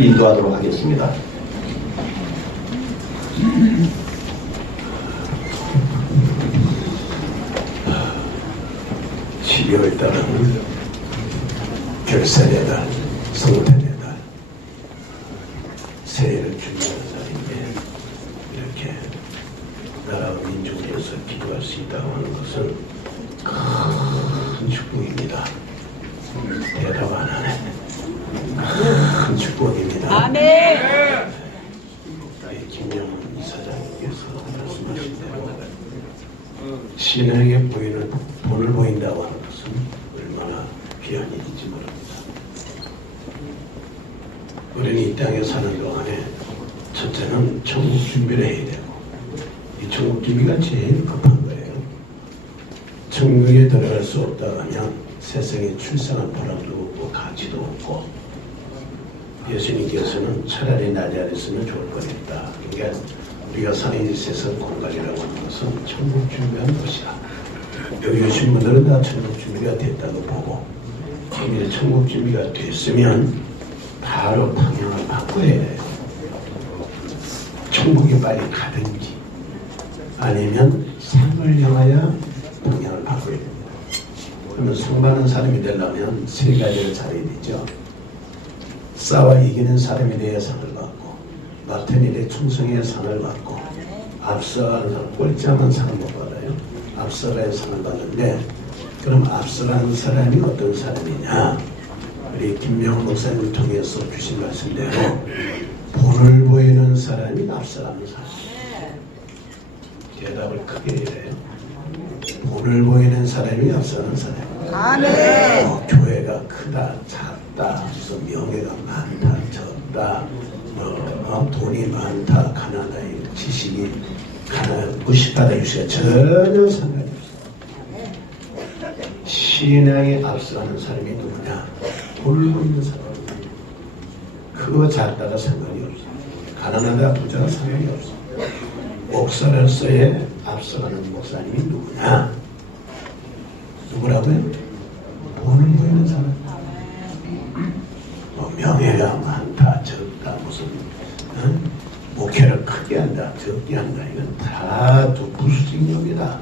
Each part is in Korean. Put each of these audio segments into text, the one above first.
인도하도록 하겠습니다. (12월) 달은 결산의 달, 성탄의 달, 새해를 준비하는 날인데 이렇게 나라와 민족을 위해서 기도할 수 있다고 하는 것은 큰 축복입니다. 대답 안 하네. 큰 축복입니다. 아멘. 우리 김영훈 이사장님께서 말씀하신 대로 신앙에 보이는 본을 보인다고 하는 것은 얼마나 귀한 일인지 모릅니다. 우리는 이 땅에 사는 동안에 첫째는 천국 준비를 해야 되고, 이 천국 준비가 제일 급한 거예요. 천국에 들어갈 수 없다고 하면 세상에 출생한 보람도 없고 가치도 없고, 예수님께서는 차라리 나 자리였으면 좋을 뻔했다. 그러니까 우리가 사는 이 세상 공간이라고 하는 것은 천국 준비한 것이다. 여기 오신 분들은 다 천국 준비가 됐다고 보고, 이미 천국 준비가 됐으면 바로 방향을 바꿔야 해요. 천국에 빨리 가든지 아니면 삶을 향하여 방향을 바꿔야 됩니다. 그러면 상 받는 사람이 되려면 세 가지를 잘해야 되죠. 싸워 이기는 사람에 대해 상을 받고, 맡은 일에 충성의 상을 받고, 앞서가는 사람, 꼴찌하는 상을 못 받아요. 앞서가야 상을 받는데, 그럼 앞서가는 사람이 어떤 사람이냐? 우리 김명훈 목사님을 통해서 주신 말씀대로 본을 보이는 사람이 앞서가는 사람. 대답을 크게 해요. 본을 보이는 사람이 앞서가는 사람. 아멘. 교회가 크다, 작다, 무슨 명예가 많다, 적다, 돈이 많다, 가난하다, 지식이 무식하다, 유시가 전혀 상관이 없어요. 신앙에 앞서가는 사람이 누구냐? 본을 보이는 사람. 그거 작다가 상관이 없어요. 가난하다, 부자가 상관이 없어요. 목사로서의 앞서가는 목사님이 누구냐? 누구라고요? 본을 보이는 사람. 명예가 많다, 적다, 무슨 목회를 크게 한다, 적게 한다, 이건 다 부수직력이다.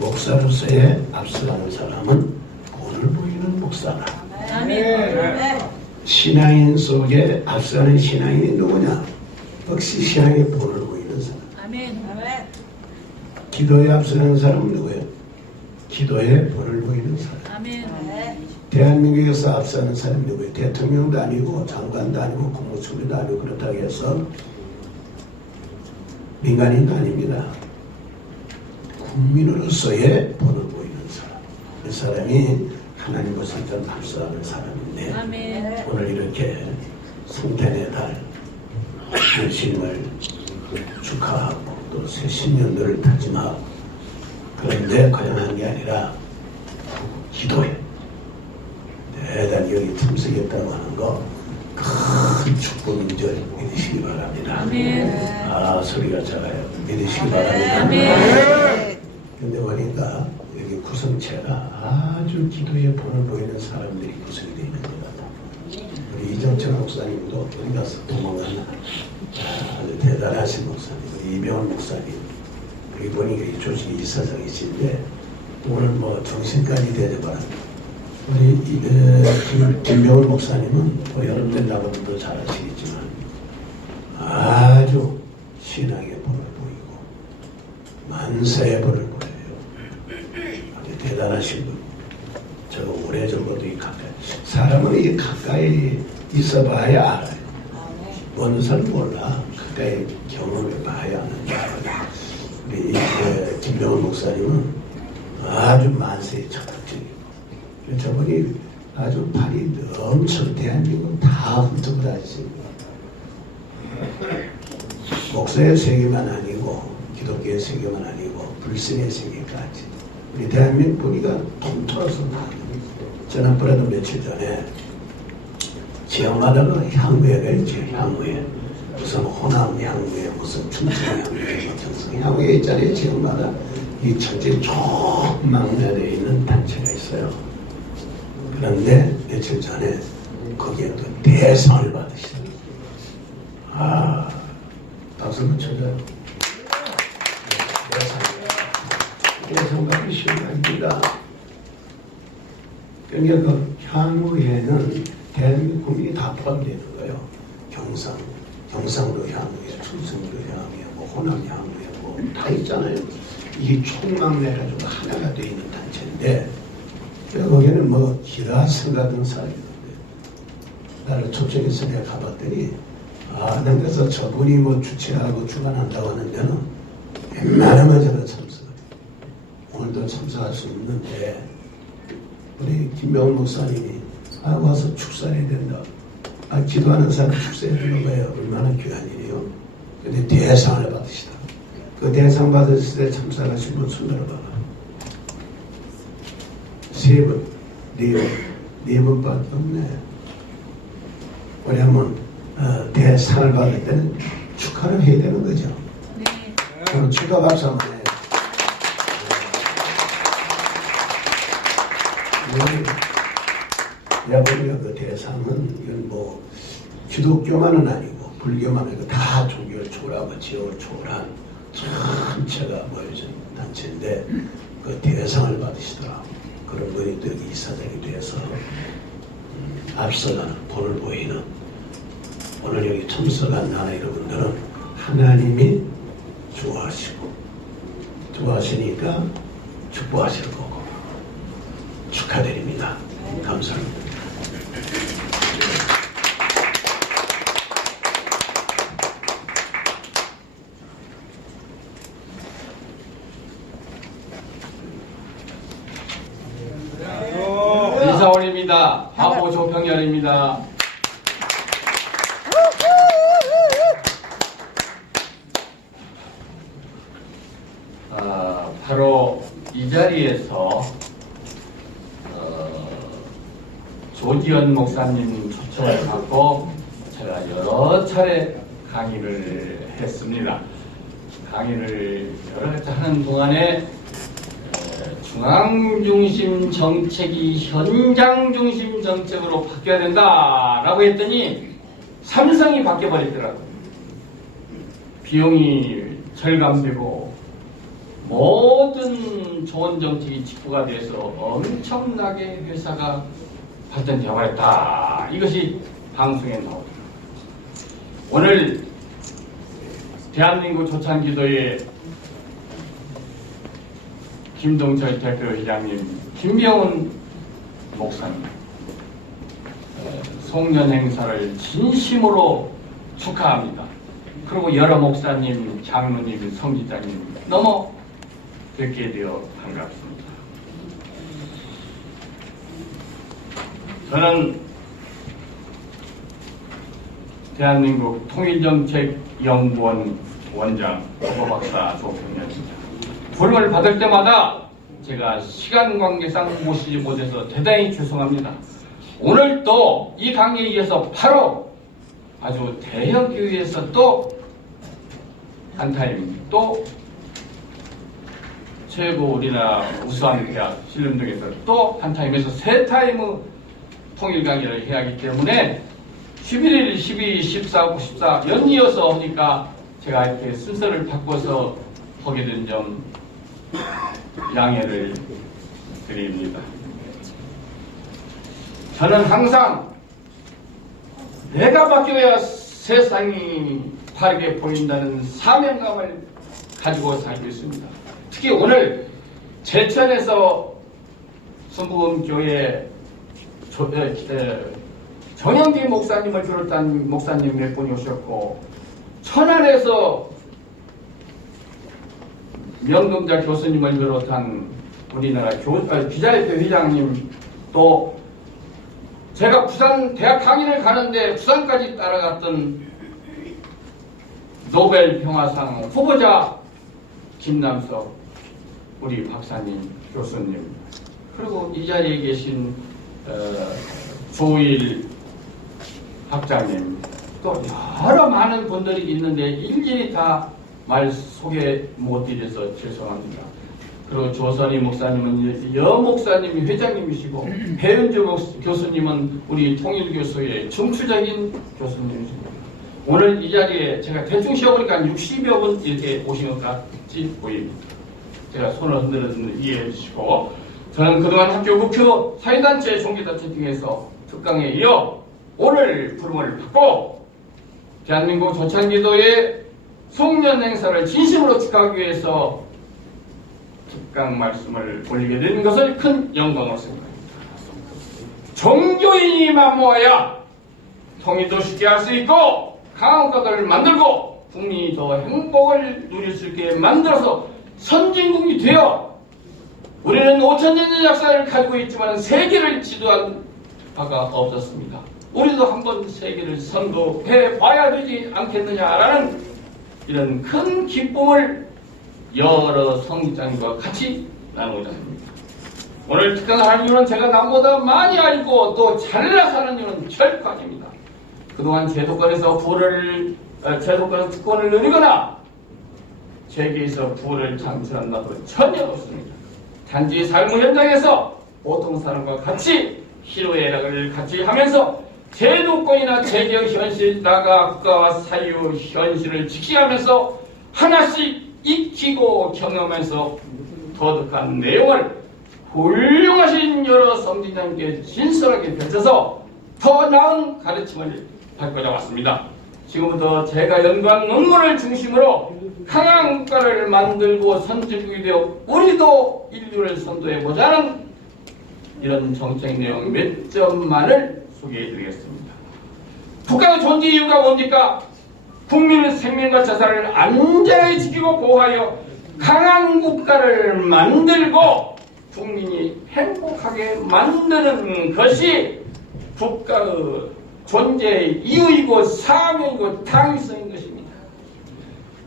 목사로서의 앞서가는 사람은 본을 보이는 목사다. 아멘. 신앙인 속에 앞서가는 신앙인이 누구냐? 역시 신앙의 본을 보이는 사람. 아멘. 기도에 앞서가는 사람은 누구예요? 기도에 본을 보이는 사람. 아멘. 대한민국에서 앞서는 사람이 누구예요? 대통령도 아니고 장관도 아니고 국무총리도 아니고 그렇다고 해서 민간인도 아닙니다. 국민으로서의 본을 보이는 사람. 그 사람이 하나님과 성전 앞서가는 사람인데, 아멘. 오늘 이렇게 성탄의 달 신을 축하하고 또 새 신년도를 다짐하고, 그런데 그냥 한 게 아니라 기도해. 대단히 여기 참석했다고 하는 거 큰 축복인 줄 믿으시기 바랍니다. 아멘. 소리가 작아요. 믿으시기 바랍니다. 아멘. 근데 보니까 여기 구성체가 아주 기도에 본을 보이는 사람들이 구성이 되어 있는 것 같아요. 우리 이정철 목사님도 어디 가서 도망갔나? 아주 대단하신 목사님, 우리 이병헌 목사님, 우리 보니까 이 조직의 이사장이신데 오늘 뭐 정신까지 대접하는 우리 김명훈 목사님은 뭐 여러분들 나보다 더 잘 아시겠지만 아주 신앙의 본을 보이고 만사의 본을 보여요. 아주 대단하신 분. 저 오래 적어도 이 가까이, 사람은 이 가까이 있어봐야 알아요. 먼 사람 몰라. 가까이 경험해 봐야 하는 줄 알아요. 우리 김명훈 목사님은 아주 만세의 적극적이고, 저분이 아주 발이 엄청 대한민국 다 훑어보다 하십니다. 목사의 세계만 아니고 기독교의 세계만 아니고 불신의 세계까지 우리 대한민국 보니까 통틀어서 나옵니다. 지난번에도 며칠 전에 지역마다 그 향후회가 있죠. 향후회, 무슨 호남 향후회, 무슨 충청 향후회, 경성 향후회 있잖아요. 지역마다 이 천재 총망라되어 있는 단체가 있어요. 그런데 며칠 전에 거기에 또 대상을 받으시더라고요. 박수 한번 쳐줘요. 대상 받기 쉬운 거 아닙니다. 그러니까 그 향후에는 대한민국 국민이 다 포함되는 거예요. 경상도 향후에, 충청도 향후에, 뭐 호남 향후에 뭐 다 있잖아요. 이게 총망내가지고 하나가 되어 있는 단체인데, 거기는 뭐 기라스가 든 사람이 나를 초청해서 내가 가봤더니, 난 그래서 저분이 뭐 주최하고 주관한다고 하는 데는 웬만하면 저는 참석. 오늘도 참석할 수 있는데, 우리 김명훈 목사님이 와서 축사해야 된다. 기도하는 사람 축사해야 되는 거예요. 얼마나 귀한 일이에요. 근데 대상을 받으시다. 그 대상 받으실 때 참석하신 분 손 들어봐라. 3번, 4번, 4번밖에 없네. 왜냐하면 대상을 받을 때는 축하를 해야 되는 거죠. 네. 그럼 축하 박수 한번 해요. 내가 보니까 그 대상은 이건 뭐 기독교만은 아니고 불교만 아니고 다 종교를 초월하고 지역을 초월한 전체가 모여진 단체인데 그 대상을 받으시더라. 그런 분이 또 여기 이사장이 돼서 앞서가는 본을 보이는 오늘 여기 참석한 나라 여러분들은 하나님이 좋아하시니까 축복하실 거고 축하드립니다. 감사합니다. 이사원입니다. 하보 조평열입니다. 바로 이 자리에서 조지현 목사님 초청을 받고 제가 여러 차례 강의를 했습니다. 강의를 여러 차례 하는 동안에 중앙중심 정책이 현장중심 정책으로 바뀌어야 된다라고 했더니 삼성이 바뀌어버리더라고요. 비용이 절감되고 모든 좋은 정책이 직후가 돼서 엄청나게 회사가 발전되어버렸다. 이것이 방송에 나오더라고요. 오늘 대한민국 조찬기도의 김동철 대표회장님, 김병훈 목사님, 송년 행사를 진심으로 축하합니다. 그리고 여러 목사님, 장로님, 성지자님 너무 뵙게 되어 반갑습니다. 저는 대한민국 통일정책연구원 원장 하보박사 조평년입니다. 부름을 받을 때마다 제가 시간 관계상 모시지 못해서 대단히 죄송합니다. 오늘 또 이 강의에 이어서 바로 아주 대형 교회에서 또 한 타임, 또 최고 우리나라 우수한 대학 신림동에서 또 한 타임에서 세 타임의 통일 강의를 해야 하기 때문에 11일, 12, 14, 14 연이어서 하니까 제가 이렇게 순서를 바꿔서 하게 된 점 양해를 드립니다. 저는 항상 내가 바뀌어야 세상이 바르게 보인다는 사명감을 가지고 살고 있습니다. 특히 오늘 제천에서 순복음교회 정영기 목사님을 비롯한 목사님 몇 분이 오셨고, 천안에서 명금자 교수님을 비롯한 우리나라 기자협회 회장님, 또 제가 부산 대학 강의를 가는데 부산까지 따라갔던 노벨 평화상 후보자 김남석 우리 박사님, 교수님, 그리고 이 자리에 계신 조일 학장님, 또 여러 많은 분들이 있는데 일일이 다 말 소개 못 드려서 죄송합니다. 그리고 조선희 목사님은 여 목사님이 회장님이시고 배은주 교수님은 우리 통일교수의 중추적인 교수님이십니다. 오늘 이 자리에 제가 대충 쉬어보니까 60여 분 이렇게 오신 것 같이 보입니다. 제가 손을 흔들었는데 이해해 주시고, 저는 그동안 학교, 국교, 사회단체, 종교단체 등에서 특강에 이어 오늘 부름을 받고 대한민국 조창기도의 송년 행사를 진심으로 축하하기 위해서 특강 말씀을 올리게 된 것을 큰 영광으로 생각합니다. 종교인이만 모아야 통일도 쉽게 할 수 있고 강한 국가를 만들고 국민이 더 행복을 누릴 수 있게 만들어서 선진국이 되어, 우리는 5,000년의 역사를 가지고 있지만 세계를 지도한 바가 없었습니다. 우리도 한번 세계를 선도해 봐야 되지 않겠느냐라는 이런 큰 기쁨을 여러 성직자님과 같이 나누고자 합니다. 오늘 특강을 하는 이유는 제가 남보다 많이 알고 또 잘나서 하는 이유는 결코 아닙니다. 그동안 제도권에서 제도권에서 특권을 누리거나 세계에서 부를 창출한 나도 전혀 없습니다. 단지 삶의 현장에서 보통 사람과 같이 희로애락을 같이 하면서 제도권이나 재정 현실, 나라 국가와 사유 현실을 직시하면서 하나씩 익히고 경험하면서 터득한 내용을 훌륭하신 여러 성진장님께 진솔하게 펼쳐서 더 나은 가르침을 받고자 왔습니다. 지금부터 제가 연구한 논문을 중심으로 강한 국가를 만들고 선진국이 되어 우리도 인류를 선도해보자는 이런 정책 내용 몇 점만을 소개해드리겠습니다. 국가의 존재 이유가 뭡니까? 국민의 생명과 자산을 안전하게 지키고 보호하여 강한 국가를 만들고 국민이 행복하게 만드는 것이 국가의 존재의 이유이고 사명이고 당위성인 것입니다.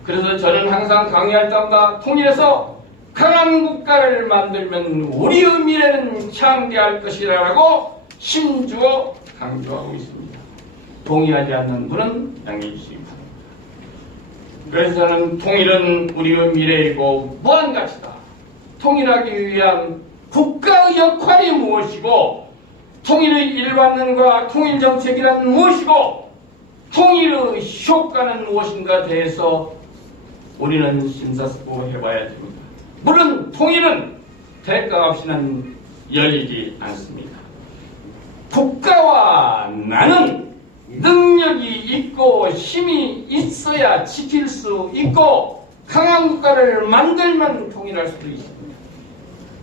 그래서 저는 항상 강의할 때마다 통일해서 강한 국가를 만들면 우리의 미래는 창대할 것이라고 심주어 강조하고 있습니다. 동의하지 않는 분은 양해해 주시기 바랍니다. 그래서 저는 통일은 우리의 미래이고 무한가치다. 통일하기 위한 국가의 역할이 무엇이고 통일의 일반론과 통일정책이란 무엇이고 통일의 효과는 무엇인가 대해서 우리는 심사숙고해봐야 됩니다. 물론 통일은 대가 없이는 열리지 않습니다. 국가와 나는 능력이 있고 힘이 있어야 지킬 수 있고 강한 국가를 만들면 통일할 수도 있습니다.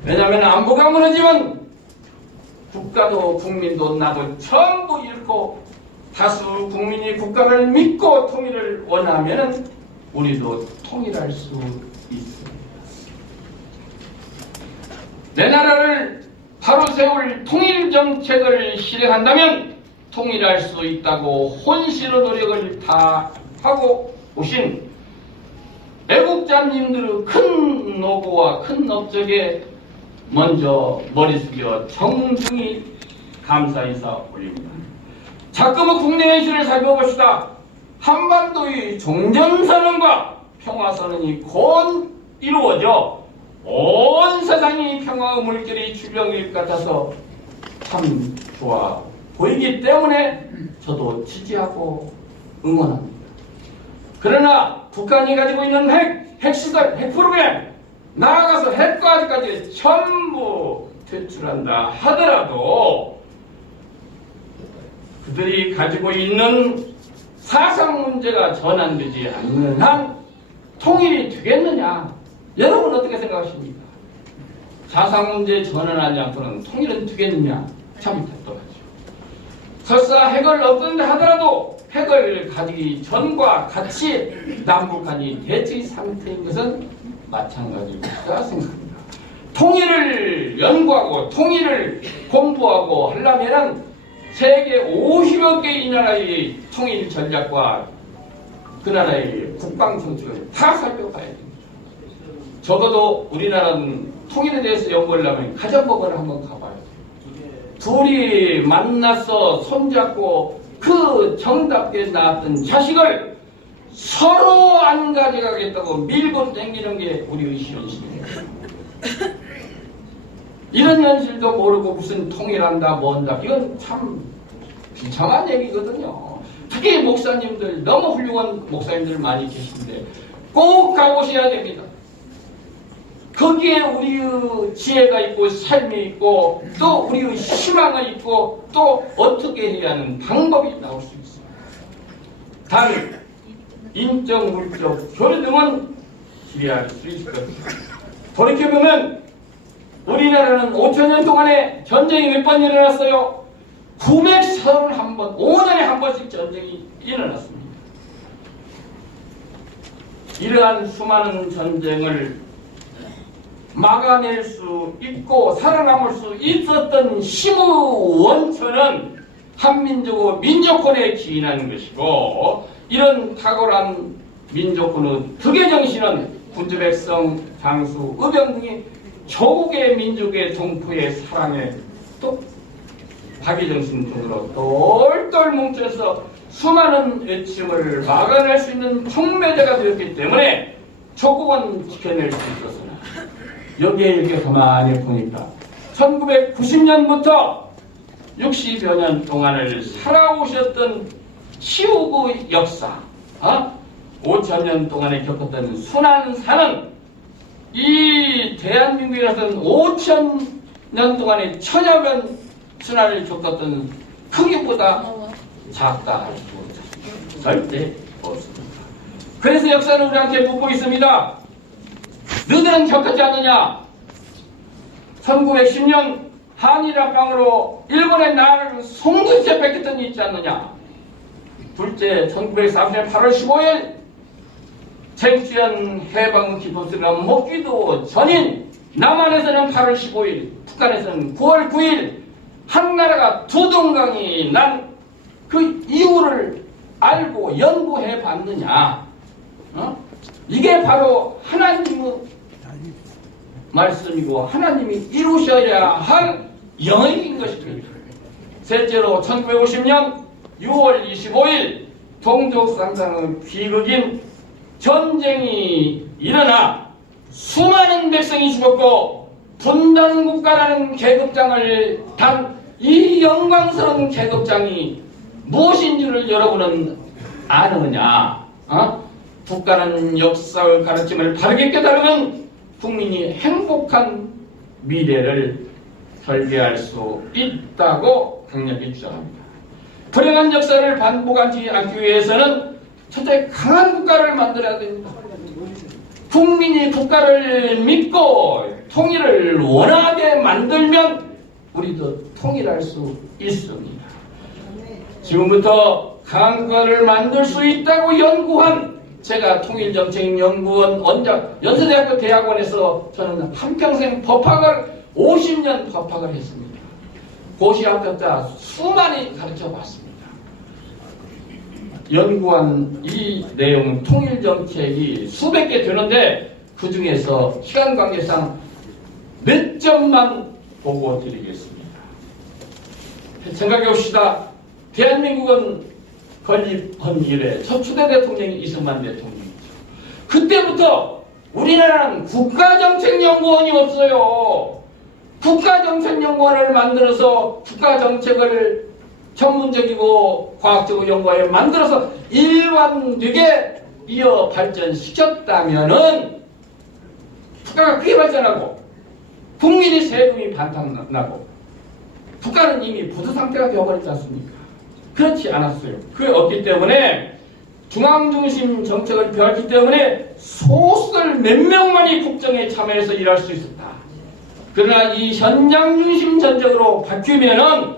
왜냐하면 안보가 무너지면 국가도 국민도 나도 전부 잃고 다수 국민이 국가를 믿고 통일을 원하면 우리도 통일할 수 있습니다. 내 나라를 바로 세울 통일정책을 실행한다면 통일할 수 있다고 혼신의 노력을 다 하고 오신 애국자님들의 큰 노고와 큰 업적에 먼저 머리 숙여 정중히 감사 인사 올립니다. 자꾸만 국내 현실을 살펴봅시다. 한반도의 종전선언과 평화선언이 곧 이루어져 온 세상이 평화의 물결이 출렁일 것 같아서 참 좋아 보이기 때문에 저도 지지하고 응원합니다. 그러나 북한이 가지고 있는 핵시설, 핵 프로그램, 나아가서 핵과학까지 전부 퇴출한다 하더라도 그들이 가지고 있는 사상 문제가 전환되지 않는 한 통일이 되겠느냐? 여러분 어떻게 생각하십니까? 사상 문제 전환하지 않고는 통일은 되겠느냐? 참 답답하죠. 설사 핵을 없앤다 하더라도 핵을 가지기 전과 같이 남북 간이 대치 상태인 것은 마찬가지라고 생각합니다. 통일을 연구하고 통일을 공부하고 하려면 세계 50여 개의 나라의 통일 전략과 그 나라의 국방 정책을 다 살펴봐야 됩니다. 적어도 우리나라는 통일에 대해서 연구하려면 가정법원을 한번 가봐야 돼요. 둘이 만나서 손잡고 그 정답게 낳았던 자식을 서로 안 가져가겠다고 밀고 당기는 게 우리의 현실이에요. 이런 현실도 모르고 무슨 통일한다 뭔다 이건 참 비참한 얘기거든요. 특히 목사님들, 너무 훌륭한 목사님들 많이 계신데 꼭 가보셔야 됩니다. 거기에 우리의 지혜가 있고 삶이 있고 또 우리의 희망이 있고 또 어떻게 해야 하는 방법이 나올 수 있어요. 단 인적, 물적, 교류 등은 기대할 수 있을 겁니다. 돌이켜보면 우리나라는 5천년 동안에 전쟁이 몇 번 일어났어요? 931번, 5년에 한 번씩 전쟁이 일어났습니다. 이러한 수많은 전쟁을 막아낼 수 있고 살아남을 수 있었던 힘의 원천은 한민족의 민족권에 기인하는 것이고, 이런 탁월한 민족권의 득의 정신은 군주백성, 장수, 의병 등이 조국의 민족의 동포의 사랑에 또 박의정신 등으로 똘똘 뭉쳐서 수많은 외침을 막아낼 수 있는 촉매제가 되었기 때문에 조국은 지켜낼 수 있었으나, 여기에 이렇게 가만히 보니까 1990년부터 60여 년 동안을 살아오셨던 치우의 역사, 5천년 동안에 겪었던 순환사는 이 대한민국이라서는 5천년 동안에 천여번 순환을 겪었던 크기보다 작다 할 수 없습니다. 절대 없습니다. 그래서 역사는 우리한테 묻고 있습니다. 너희들은 겪었지 않느냐? 1910년 한일합방으로 일본의 나라를 송두리째 뺏겼던 일 있지 않느냐? 둘째, 1940년 8월 15일 쟁취한 해방 기도수가 먹기도 전인 남한에서는 8월 15일, 북한에서는 9월 9일 한나라가 두 동강이 난 그 이유를 알고 연구해 봤느냐? 이게 바로 하나님의 말씀이고 하나님이 이루셔야 할 영역인 것입니다. 셋째로 1950년 6월 25일 동족상상의 비극인 전쟁이 일어나 수많은 백성이 죽었고 분단국가라는 계급장을 단 이 영광스러운 계급장이 무엇인지를 여러분은 아느냐? 국가는 역사의 가르침을 바르게 깨달으면 국민이 행복한 미래를 설계할 수 있다고 강력히 주장합니다. 불행한 역사를 반복하지 않기 위해서는 첫째, 강한 국가를 만들어야 됩니다. 국민이 국가를 믿고 통일을 원하게 만들면 우리도 통일할 수 있습니다. 지금부터 강한 국가를 만들 수 있다고 연구한 제가 통일정책연구원 원장, 연세대학교 대학원에서 저는 한평생 법학을 50년 법학을 했습니다. 고시 합격자 수많이 가르쳐 봤습니다. 연구한 이 내용 통일정책이 수백 개 되는데 그 중에서 시간 관계상 몇 점만 보고 드리겠습니다. 생각해 봅시다. 대한민국은 건립한 이래 첫 초대 대통령이 이승만 대통령이죠. 그때부터 우리나라는 국가정책연구원이 없어요. 국가정책연구원을 만들어서 국가정책을 전문적이고 과학적으로 연구하여 만들어서 일관되게 이어 발전시켰다면은 국가가 크게 발전하고 국민의 세금이 반탁나고 국가는 이미 부도 상태가 되어버렸지 않습니까? 그렇지 않았어요. 그게 없기 때문에 중앙중심 정책을 펴왔기 때문에 소수들 몇 명만이 국정에 참여해서 일할 수 있었다. 그러나 이 현장중심 정책으로 바뀌면은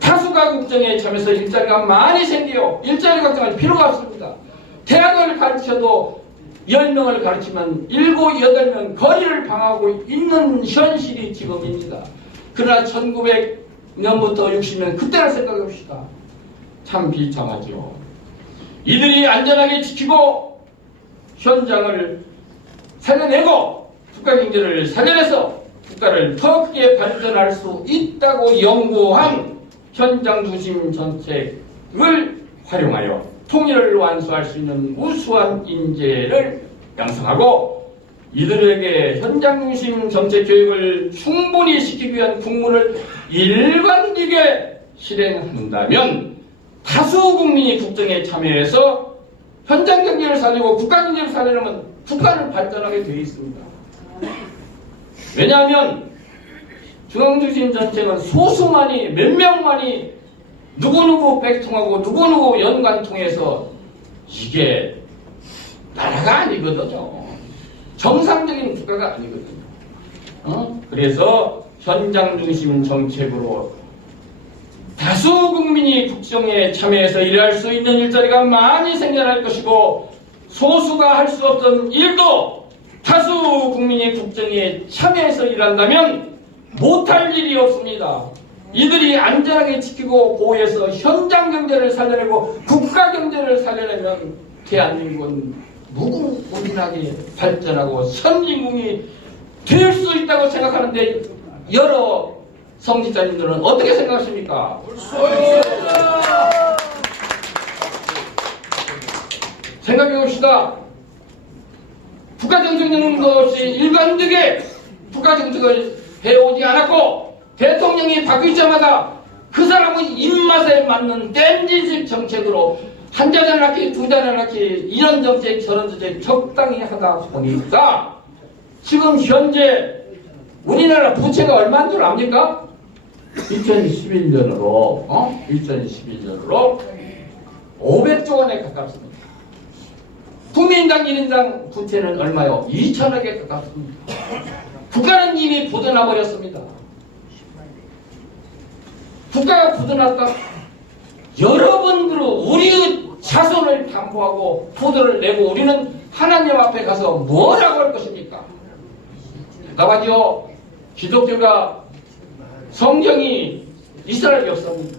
다수가 국정에 참여해서 일자리가 많이 생겨요. 일자리 걱정할 필요가 없습니다. 대학을 가르쳐도 10명을 가르치면 7, 8명 거리를 방하고 있는 현실이 지금입니다. 그러나 1900년부터 60년 그때를 생각해 봅시다. 참 비참하죠. 이들이 안전하게 지키고 현장을 살려내고 국가경제를 살려내서 국가를 더 크게 발전할 수 있다고 연구한 현장중심 정책을 활용하여 통일을 완수할 수 있는 우수한 인재를 양성하고 이들에게 현장중심 정책 교육을 충분히 시키기 위한 국문을 일관되게 실행한다면 다수 국민이 국정에 참여해서 현장 경제를 살리고 국가 경제를 살리려면 국가를 발전하게 되어 있습니다. 왜냐하면 중앙중심 정책은 소수만이 몇 명만이 누구누구 백통하고 누구누구 연관 통해서 이게 나라가 아니거든요. 정상적인 국가가 아니거든요. 그래서 현장 중심 정책으로 다수 국민이 국정에 참여해서 일할 수 있는 일자리가 많이 생겨날 것이고, 소수가 할 수 없던 일도 다수 국민이 국정에 참여해서 일한다면 못할 일이 없습니다. 이들이 안전하게 지키고 보호해서 현장 경제를 살려내고 국가 경제를 살려내면 대한민국은 무궁무진하게 발전하고 선진국이 될 수 있다고 생각하는데, 여러 성직자님들은 어떻게 생각하십니까? 생각해 봅시다. 국가정책이라는 것이 일관되게 국가정책을 해오지 않았고, 대통령이 바뀌자마자 그 사람의 입맛에 맞는 땜질식 정책으로 한 자녀 낳기, 두 자녀 낳기, 이런 정책, 저런 정책 적당히 하다 보니까 지금 현재 우리나라 부채가 얼마인 줄 압니까? 2011년으로 500조 원에 가깝습니다. 국민당 1인당 부채는 얼마요? 2천억에 가깝습니다. 국가는 이미 부도나 버렸습니다. 국가가 부도났다. 여러분들은 우리의 자손을 담보하고 부도를 내고 우리는 하나님 앞에 가서 뭐라고 할 것입니까? 답하죠. 기독교가 성경이 이스라엘 역사입니다.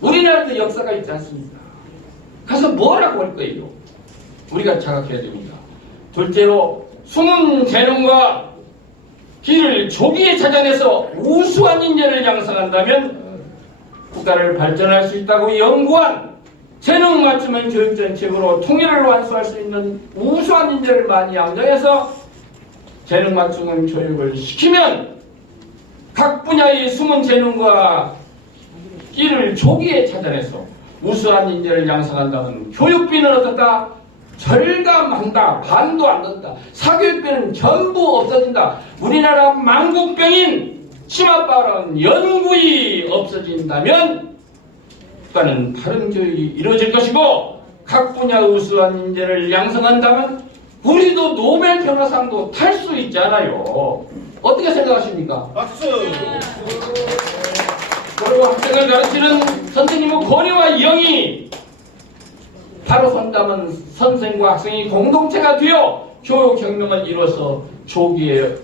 우리나라도 역사가 있지 않습니까? 가서 뭐라고 할 거예요? 우리가 자각해야 됩니다. 둘째로 숨은 재능과 길을 조기에 찾아내서 우수한 인재를 양성한다면 국가를 발전할 수 있다고 연구한 재능 맞춤형 교육 정책으로 통일을 완수할 수 있는 우수한 인재를 많이 양성해서 재능 맞춤형 교육을 시키면 각 분야의 숨은 재능과 끼를 조기에 찾아내서 우수한 인재를 양성한다면 교육비는 어떻다? 절감한다. 반도 안 넣는다. 사교육비는 전부 없어진다. 우리나라 만국병인 치맛바른 연구이 없어진다면 국가는 바른 교육이 이루어질 것이고, 각 분야 우수한 인재를 양성한다면 우리도 노벨 평화상도 탈 수 있잖아요. 어떻게 생각하십니까? 박수! 그리고 학생을 가르치는 선생님의 권위와 영이 바로 선다면 선생과 학생이 공동체가 되어 교육혁명을 이뤄서 조기에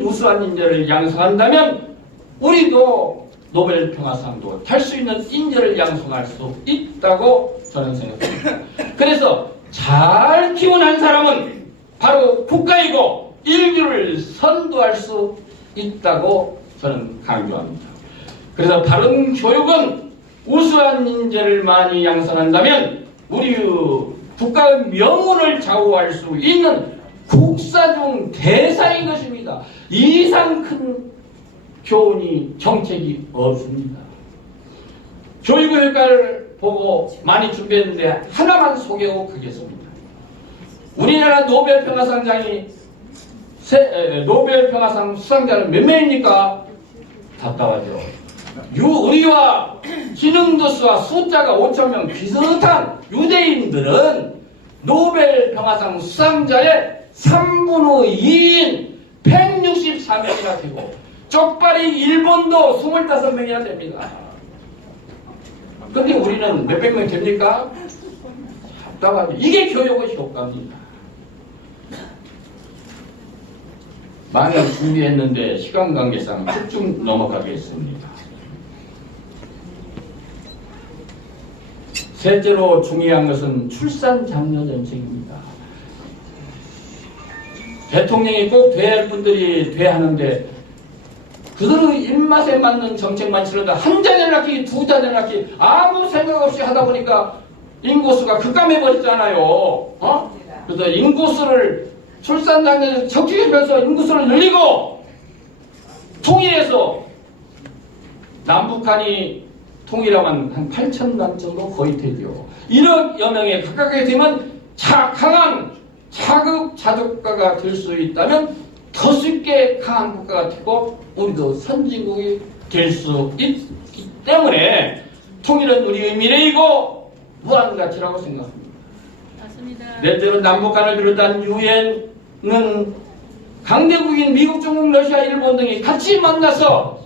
우수한 인재를 양성한다면 우리도 노벨 평화상도 탈 수 있는 인재를 양성할 수 있다고 저는 생각합니다. 그래서 잘 키운 한 사람은 바로 국가이고 인류를 선도할 수 있다고 저는 강조합니다. 그래서 바른 교육은 우수한 인재를 많이 양성한다면 우리 국가의 명운을 좌우할 수 있는 국사중 대사인 것입니다. 이 이상 큰 교훈이 정책이 없습니다. 교육의 효과를 보고 많이 준비했는데 하나만 소개하고 가겠습니다. 우리나라 노벨 평화상장이 노벨 평화상 수상자는 몇 명입니까? 답답하죠. 우리와 지능도수와 숫자가 5,000명 비슷한 유대인들은 노벨 평화상 수상자의 3분의 2인 164명이나 되고, 쪽발이 일본도 25명이나 됩니다. 근데 우리는 몇백 명 됩니까? 답답하죠. 이게 교육의 효과입니다. 많이 준비했는데 시간 관계상 쭉쭉 넘어가겠습니다. 셋째로 중요한 것은 출산 장려 정책입니다. 대통령이 꼭 돼야 할 분들이 돼야 하는데 그들의 입맛에 맞는 정책만 치르다 한 자녀 낳기, 두 자녀 낳기 아무 생각 없이 하다 보니까 인구수가 급감해버렸잖아요. 그래서 인구수를 출산 장려를 적극하면서 인구수를 늘리고 통일해서 남북한이 통일하면 한 8천만 정도 거의 되죠. 1억여 명에 가깝게 되면 강한 자급 자족가가 될 수 있다면 더 쉽게 강한 국가가 되고 우리도 선진국이 될 수 있기 때문에 통일은 우리의 미래이고 무한 가치라고 생각합니다. 맞습니다. 내때로 남북한을 비롯한 유엔은 강대국인 미국, 중국, 러시아, 일본 등이 같이 만나서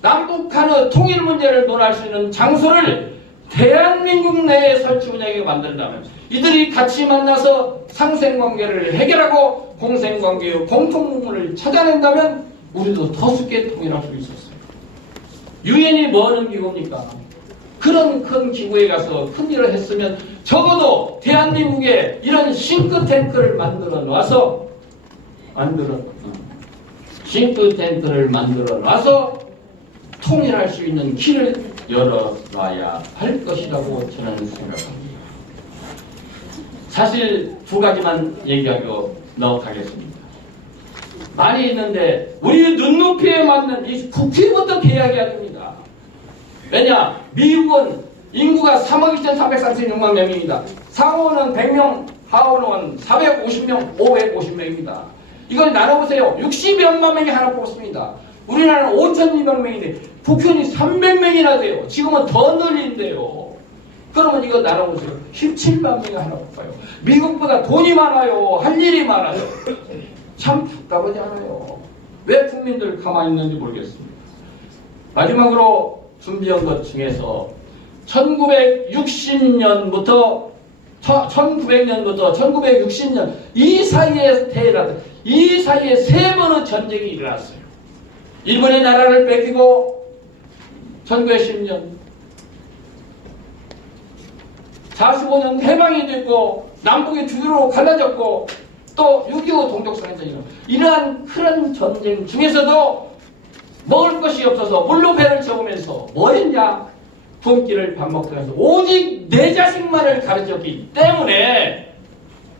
남북한의 통일 문제를 논할 수 있는 장소를 대한민국 내에 설치 운영하게 만든다면 이들이 같이 만나서 상생관계를 해결하고 공생관계의 공통분모를 찾아낸다면 우리도 더 쉽게 통일할 수 있었어요. 유엔이 뭐 하는 기구입니까? 그런 큰 기구에 가서 큰 일을 했으면 적어도 대한민국에 이런 싱크탱크를 만들어 놔서 통일할 수 있는 길을 열어놔야 할 것이라고 저는 생각합니다. 사실 두 가지만 얘기하고 넘어가겠습니다. 많이 있는데 우리 눈높이에 맞는 이 국회부터 개혁해야 됩니다. 왜냐? 미국은 인구가 3억 2,336만 명입니다. 상호는 100명, 하원은 450명, 550명입니다. 이걸 나눠보세요. 60여만 명이 하나 뽑습니다. 우리나라는 5,200명인데 국회의원이 300명이나 돼요. 지금은 더 늘린대요. 그러면 이거 나눠보세요. 17만 명이 하나 뽑아요. 미국보다 돈이 많아요. 할 일이 많아요. 참 답답하지 않아요. 왜 국민들 가만히 있는지 모르겠습니다. 마지막으로 준비한 것 중에서 1960년부터 1960년 이 사이에 이 사이에 세 번의 전쟁이 일어났어요. 일본의 나라를 뺏기고 1910년 45년 해방이 됐고 남북이 두 개로 갈라졌고 또 6.25 동족선언전이 이러한 큰 전쟁 중에서도 먹을 것이 없어서 물로 배를 채우면서 뭐 했냐? 분기를 밥 먹으면서 오직 내 자식만을 가르쳤기 때문에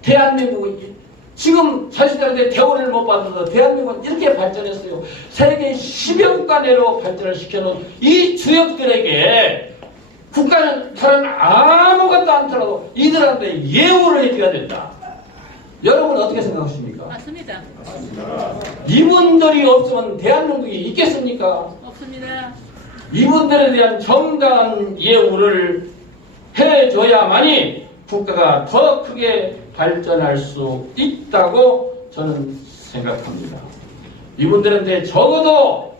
대한민국은 지금 자식들한테 대우를 못 받아서 대한민국은 이렇게 발전했어요. 세계 10여 국가 내로 발전을 시켜놓은 이 주역들에게 국가는 다른 아무것도 않더라도 이들한테 예우를 해줘야 된다. 여러분 어떻게 생각하십니까? 맞습니다. 이분들이 없으면 대한민국이 있겠습니까? 없습니다. 이분들에 대한 정당한 예우를 해줘야만이 국가가 더 크게 발전할 수 있다고 저는 생각합니다. 이분들한테 적어도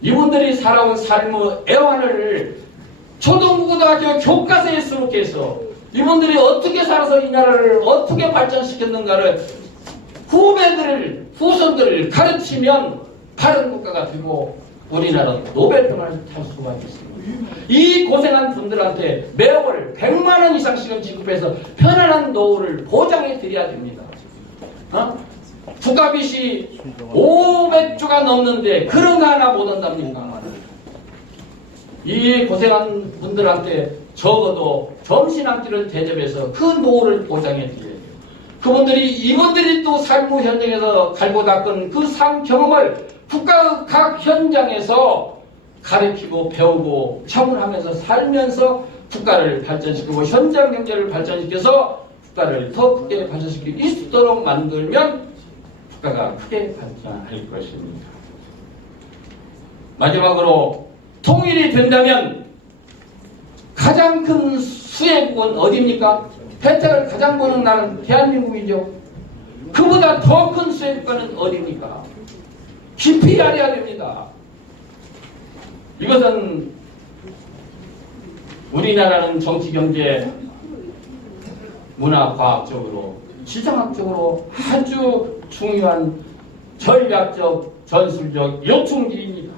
이분들이 살아온 삶의 애환을 초등고등학교 교과서에 수록해서 이분들이 어떻게 살아서 이 나라를 어떻게 발전시켰는가를 후손들을 가르치면 바른 국가가 되고 우리나라는 노벨병을 탈 수가 있습니다. 이 고생한 분들한테 매월 100만 원 이상씩은 지급해서 편안한 노후를 보장해 드려야 됩니다. 국가빚이 500조가 넘는데 그런 하나 못 한답니까? 이 고생한 분들한테 적어도 점심 한 끼를 대접해서 그 노후를 보장해 드려야 돼요. 이분들이 또 삶의 현장에서 갈고 닦은 그 삶 경험을 국가 각 현장에서 가르치고 배우고 청문하면서 살면서 국가를 발전시키고 현장 경제를 발전시켜서 국가를 더 크게 발전시킬 수 있도록 만들면 국가가 크게 발전할 것입니다. 마지막으로 통일이 된다면 가장 큰 수혜국은 어디입니까? 혜택을 가장 보는 나라는 대한민국이죠. 그보다 더 큰 수혜국가는 어디입니까? 깊이 알아야 됩니다. 이것은 우리나라는 정치, 경제, 문화, 과학적으로, 지정학적으로 아주 중요한 전략적, 전술적 요충지입니다.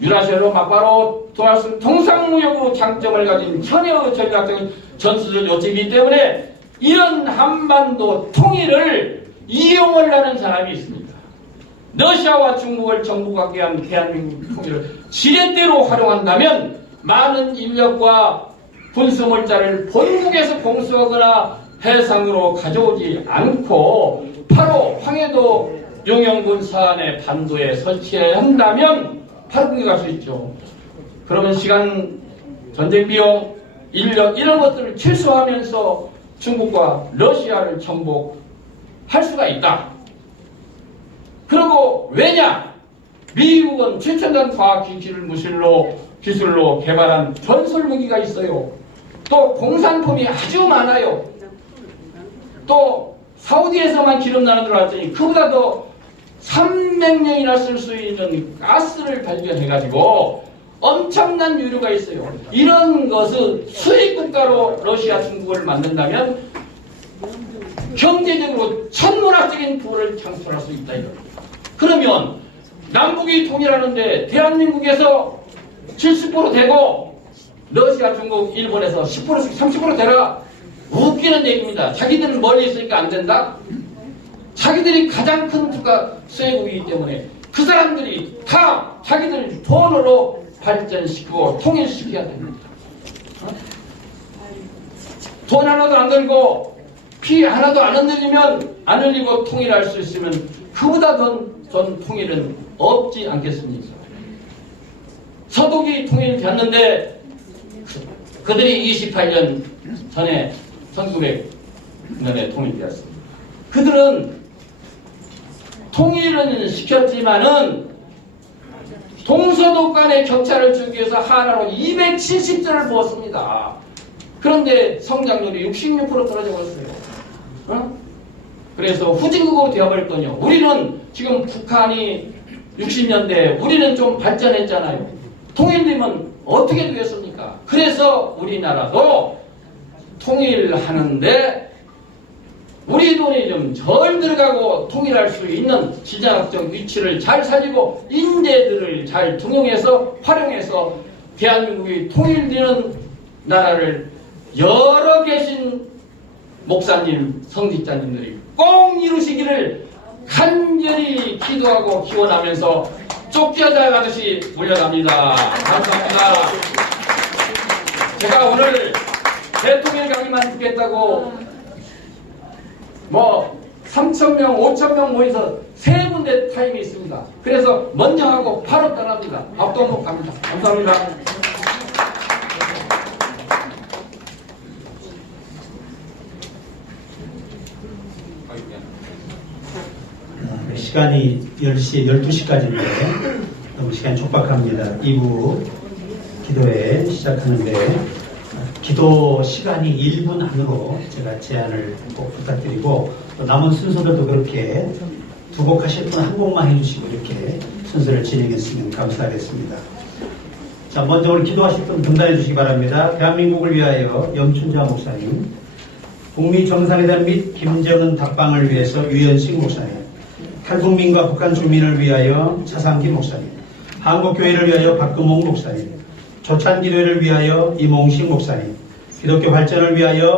유라시아로 막바로 도와서 통상무역으로 장점을 가진 천여 전략적인 전술적 요충이기 때문에 이런 한반도 통일을 이용을 하는 사람이 있습니다. 러시아와 중국을 정부관계 한 대한민국 통일을 지렛대로 활용한다면 많은 인력과 군수물자를 본국에서 공수하거나 해상으로 가져오지 않고 바로 황해도 용영군 서안의 반도에 설치해야 한다면 바로 그게 갈 수 있죠. 그러면 시간, 전쟁 비용, 인력 이런 것들을 최소화하면서 중국과 러시아를 정복할 수가 있다. 그리고 왜냐? 미국은 최첨단 과학 기술로 개발한 전술 무기가 있어요. 또 공산품이 아주 많아요. 또 사우디에서만 기름 나는 줄 알았더니 그보다 더 300년이나 쓸 수 있는 가스를 발견해가지고 엄청난 유류가 있어요. 이런 것을 수입 국가로 러시아, 중국을 만든다면 경제적으로 천문학적인 부를 창출할 수 있다 이겁니다. 그러면 남북이 통일하는데 대한민국에서 70% 되고 러시아, 중국, 일본에서 10%씩 30% 되라. 웃기는 얘기입니다. 자기들은 멀리 있으니까 안 된다? 자기들이 가장 큰 국가 수혜국이기 때문에 그 사람들이 다 자기들 돈으로 발전시키고 통일시켜야 됩니다. 돈 하나도 안 들고 피 하나도 안 흘리고 통일할 수 있으면 그보다 전 통일은 없지 않겠습니까? 서독이 통일됐는데 그들이 28년 전에 1900년에 통일되었습니다. 그들은 통일은 시켰지만은 동서독 간의 격차를 주기 위해서 하나로 270조를 부었습니다. 그런데 성장률이 66% 떨어져 버렸어요. 그래서 후진국으로 되어버렸거든요. 우리는 지금 북한이 60년대 우리는 좀 발전했잖아요. 통일되면 어떻게 되겠습니까? 그래서 우리나라도 통일하는데 우리 돈이 좀 덜 들어가고 통일할 수 있는 지정학적 위치를 잘 살리고 인재들을 잘 등용해서 활용해서 대한민국이 통일되는 나라를 여러 계신 목사님, 성직자님들이 꼭 이루시기를 간절히 기도하고 기원하면서 쫓겨나가듯이 물러납니다. 감사합니다. 제가 오늘 대통령 강의만 듣겠다고 3,000명, 5,000명 모여서 3군데 타임이 있습니다. 그래서 먼저 하고 바로 떠납니다. 박동복 갑니다. 감사합니다. 시간이 10시, 12시까지인데 너무 시간이 촉박합니다. 2부 기도회 시작하는데 기도 시간이 1분 안으로 제가 제안을 꼭 부탁드리고 또 남은 순서들도 그렇게 두 곡 하실 분 한 곡만 해주시고 이렇게 순서를 진행했으면 감사하겠습니다. 자, 먼저 우리 기도하실 분 등단해 주시기 바랍니다. 대한민국을 위하여 염춘자 목사님, 북미 정상회담 및 김정은 답방을 위해서 유현식 목사님, 탈북민과 북한 주민을 위하여 차상기 목사님, 한국교회를 위하여 박금홍 목사님, 조찬기도회를 위하여 이몽식 목사님, 기독교 발전을 위하여